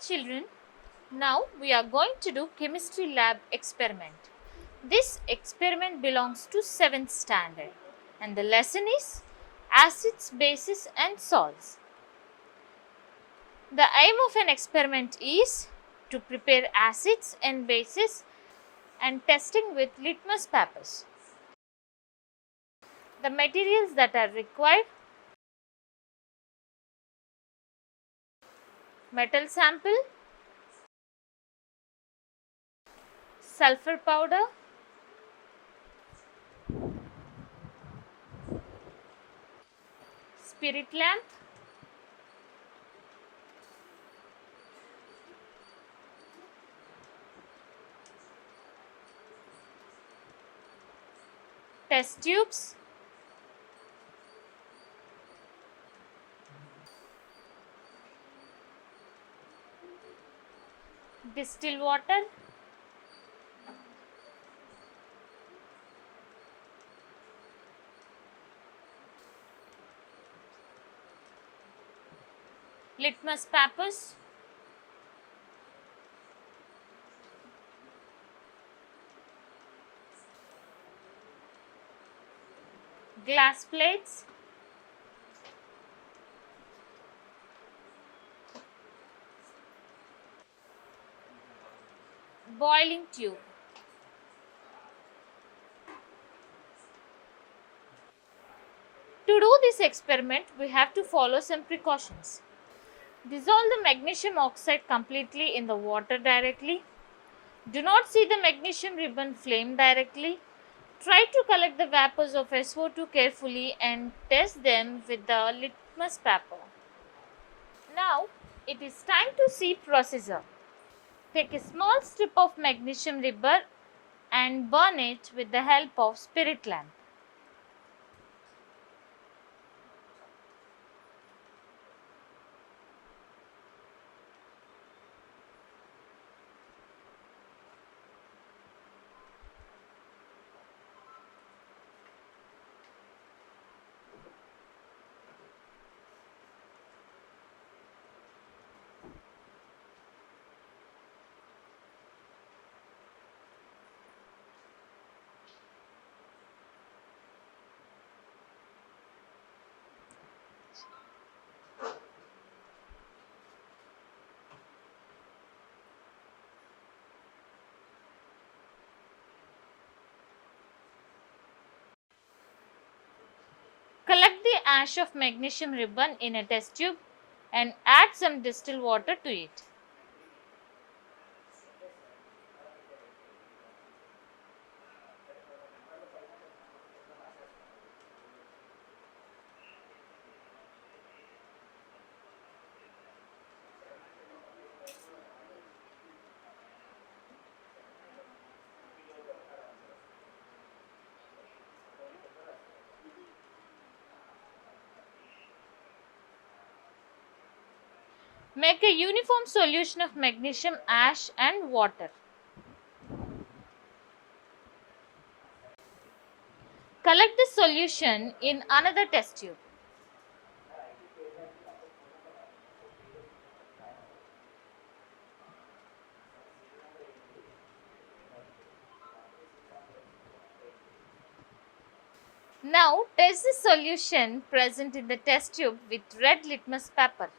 children, now we are going to do chemistry lab experiment. This experiment belongs to 7th standard and the lesson is acids, bases and salts. The aim of an experiment is to prepare acids and bases and testing with litmus papers. The materials that are required: metal sample, sulfur powder, spirit lamp, test tubes, distilled water, litmus papers, glass plates, boiling tube. To do this experiment, we have to follow some precautions. Dissolve the magnesium oxide completely in the water directly. Do not see the magnesium ribbon flame directly. Try to collect the vapors of SO2 carefully and test them with the litmus paper. Now, it is time to see procedure. Take a small strip of magnesium ribbon and burn it with the help of spirit lamp. Collect the ash of magnesium ribbon in a test tube and add some distilled water to it. Make a uniform solution of magnesium, ash and water. Collect the solution in another test tube. Now test the solution present in the test tube with red litmus paper.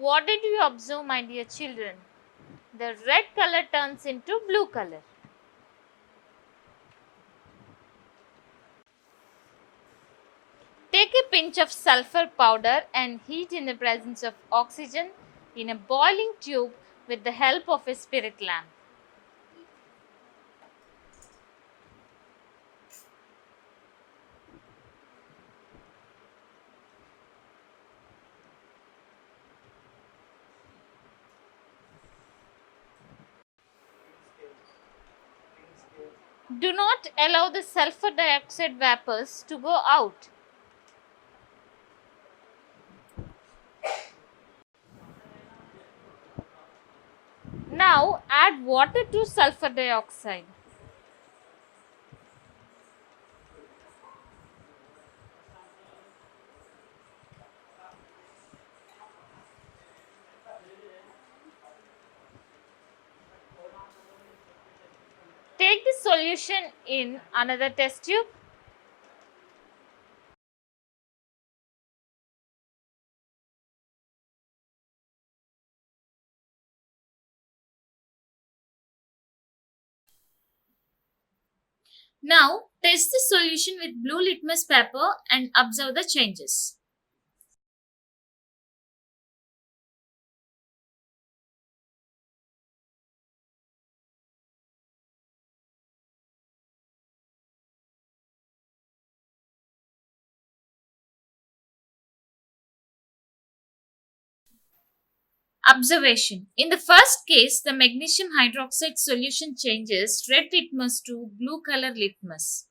What did you observe, my dear children? The red color turns into blue color. Take a pinch of sulfur powder and heat in the presence of oxygen in a boiling tube with the help of a spirit lamp. Do not allow the sulfur dioxide vapors to go out. Now add water to sulfur dioxide. solution in another test tube. Now test the solution with blue litmus paper and observe the changes. Observation. In the first case, the magnesium hydroxide solution changes red litmus to blue color litmus.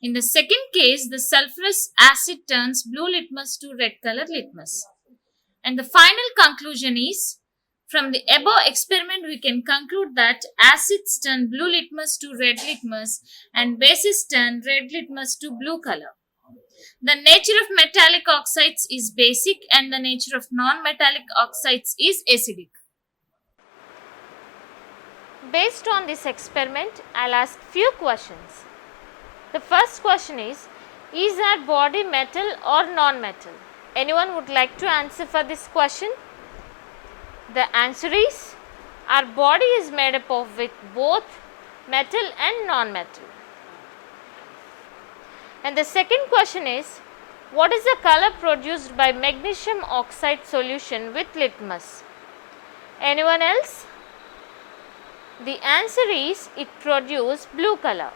In the second case, the sulfurous acid turns blue litmus to red color litmus. And the final conclusion is, from the above experiment, we can conclude that acids turn blue litmus to red litmus and bases turn red litmus to blue color. The nature of metallic oxides is basic and the nature of non-metallic oxides is acidic. Based on this experiment, I'll ask few questions. The first question is our body metal or non-metal? Anyone would like to answer for this question? The answer is, our body is made up of with both metal and non-metal. And the second question is, what is the color produced by magnesium oxide solution with litmus? Anyone else? The answer is, it produces blue color.